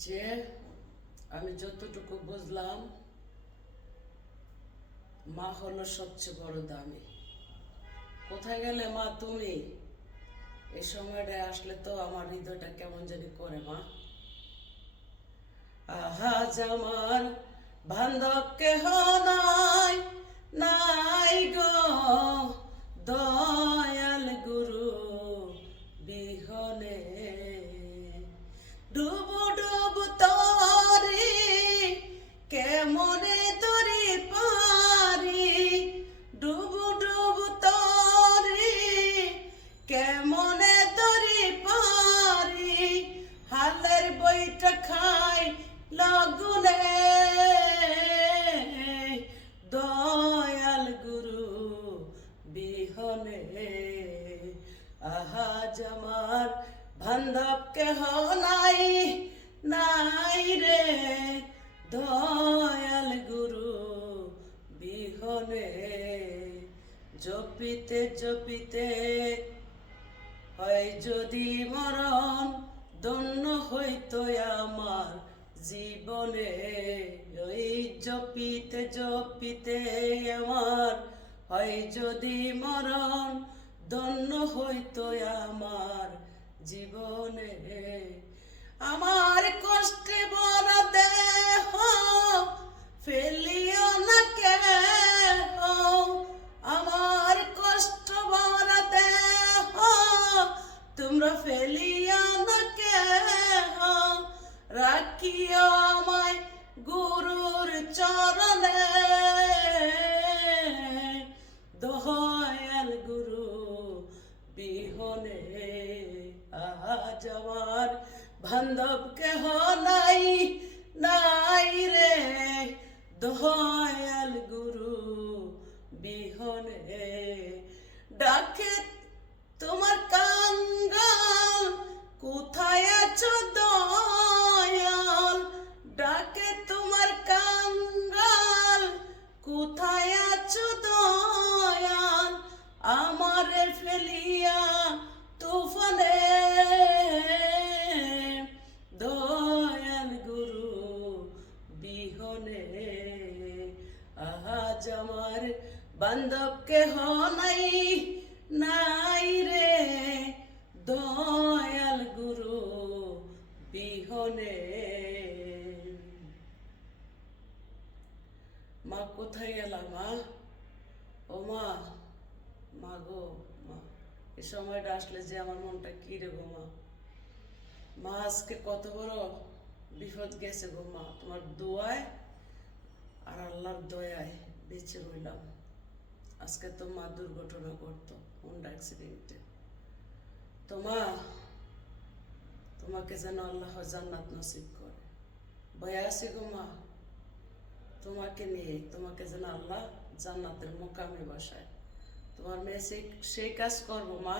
যে আমি যতটুকু বুঝলাম, মা হলো সবচেয়ে বড় দামি। কোথায় গেলে মা তুমি? এই সময়টা আসলে তো আমার হৃদয়টা কেমন জানি করে মা। আহাজ আমার বান্ধব কেহ নাই, নাই গো দয়াল গুরু বিহনে। ডুবু ডুবু তরি কেমনে তরি পারি, ডুবু ডুবু তরি কেমনে তরি পারি, হালের বইটা খাই লাগুলে দয়াল গুরু বিহনে। আহাজ আমার বান্ধব কেহ নাই, নাই রে দয়াল গুরু বিহনে। জপিতে জপিতে হয় যদি মরণ, ধন্য হইতো আমার জীবনে। ওই জপিতে জপিতে আমার হয় যদি মরণ, ধন্য হইতো আমার জীবনে। আমার কষ্টে বড় দেহ ফেলিও না কেহ, আমার কষ্ট বড় দেহ তোমরা ফেলিও না কেহ, রাখিও আমায় গুরুর চরণে দয়াল গুরু বিহনে। আজ আমার বান্ধব কেহ নাই, নাই রে দয়াল গুরু বিহনে। ডাকে তোমার কাঙ্গাল কোথায় আছো দয়াল, ডাকে তোমার কাঙ্গাল কোথায় আছো দয়াল, আমারে ফেলিয়া তুফানে দয়াল গুরু বিহনে। আজ আমার বান্ধব কেহ নাই, নাই রে দয়াল গুরু বিহনে। মা কোথায় গেলাম মা? ও মা, মা গো মা, এই সময়টা আসলে যে আমার মনটা কি রে গো মা। মা আজকে কত বড় বিপদ গেছে গো মা, তোমার দোয়ায় আর আল্লাহর দয়ায় বেঁচে হইলাম। আজকে তো মা দুর্ঘটনা করতো, হোন্ডা অ্যাক্সিডেন্টে। তো মা, তোমাকে যেন আল্লাহ জান্নাত নসিব করে। ভয় আছি গো মা তোমাকে নিয়ে, তোমাকে যেন আল্লাহ জান্নাতের মোকামে বসায়। তোমার মেয়ে সেই কাজ করবো মা।